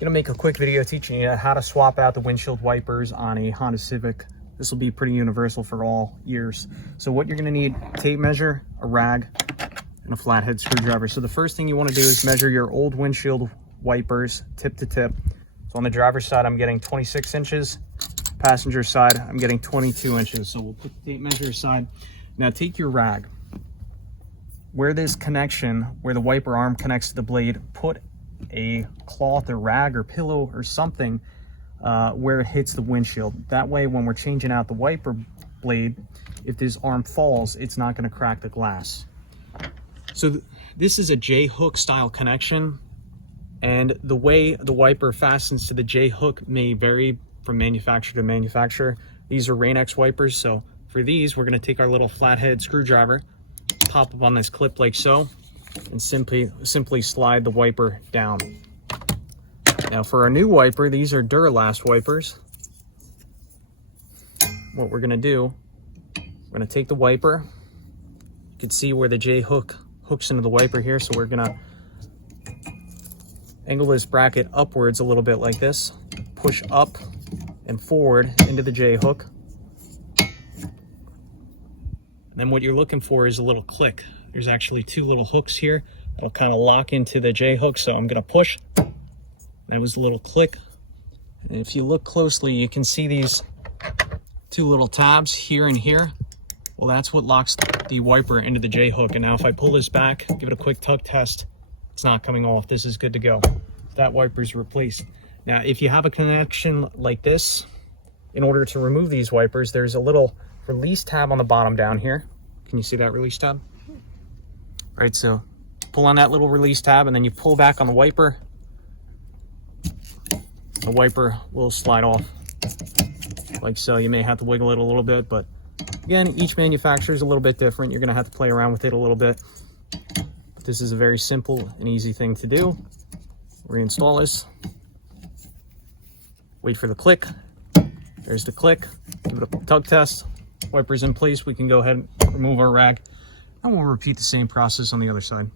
Gonna make a quick video teaching you how to swap out the windshield wipers on a Honda Civic. This will be pretty universal for all years. So what you're gonna need: tape measure, a rag, and a flathead screwdriver. So the first thing you wanna do is measure your old windshield wipers tip to tip. So on the driver's side, I'm getting 26 inches. Passenger side, I'm getting 22 inches. So we'll put the tape measure aside. Now take your rag. Where this connection, where the wiper arm connects to the blade, put a cloth or rag or pillow or something where it hits the windshield. That way, when we're changing out the wiper blade, if this arm falls, it's not going to crack the glass. So this is a J-hook style connection, and the way the wiper fastens to the J-hook may vary from manufacturer to manufacturer. These are Rain-X wipers, so for these, we're going to take our little flathead screwdriver, pop up on this clip like so, and simply slide the wiper down. Now for our new wiper, these are Duralast wipers. What we're gonna do, we're gonna take the wiper. You can see where the J-hook hooks into the wiper here, so we're gonna angle this bracket upwards a little bit like this, push up and forward into the J-hook. And then what you're looking for is a little click. There's actually two little hooks here that'll kind of lock into the J-hook. So I'm gonna push. That was a little click. And if you look closely, you can see these two little tabs here and here. Well, that's what locks the wiper into the J-hook. And now if I pull this back, give it a quick tug test, it's not coming off. This is good to go. That wiper's replaced. Now, if you have a connection like this, in order to remove these wipers, there's a little release tab on the bottom down here. Can you see that release tab? Right, so pull on that little release tab and then you pull back on the wiper. The wiper will slide off like so. You may have to wiggle it a little bit, but again, each manufacturer is a little bit different. You're gonna have to play around with it a little bit. But this is a very simple and easy thing to do. Reinstall this. Wait for the click. There's the click. Give it a tug test. Wipers in place. We can go ahead and remove our rag, and we'll repeat the same process on the other side.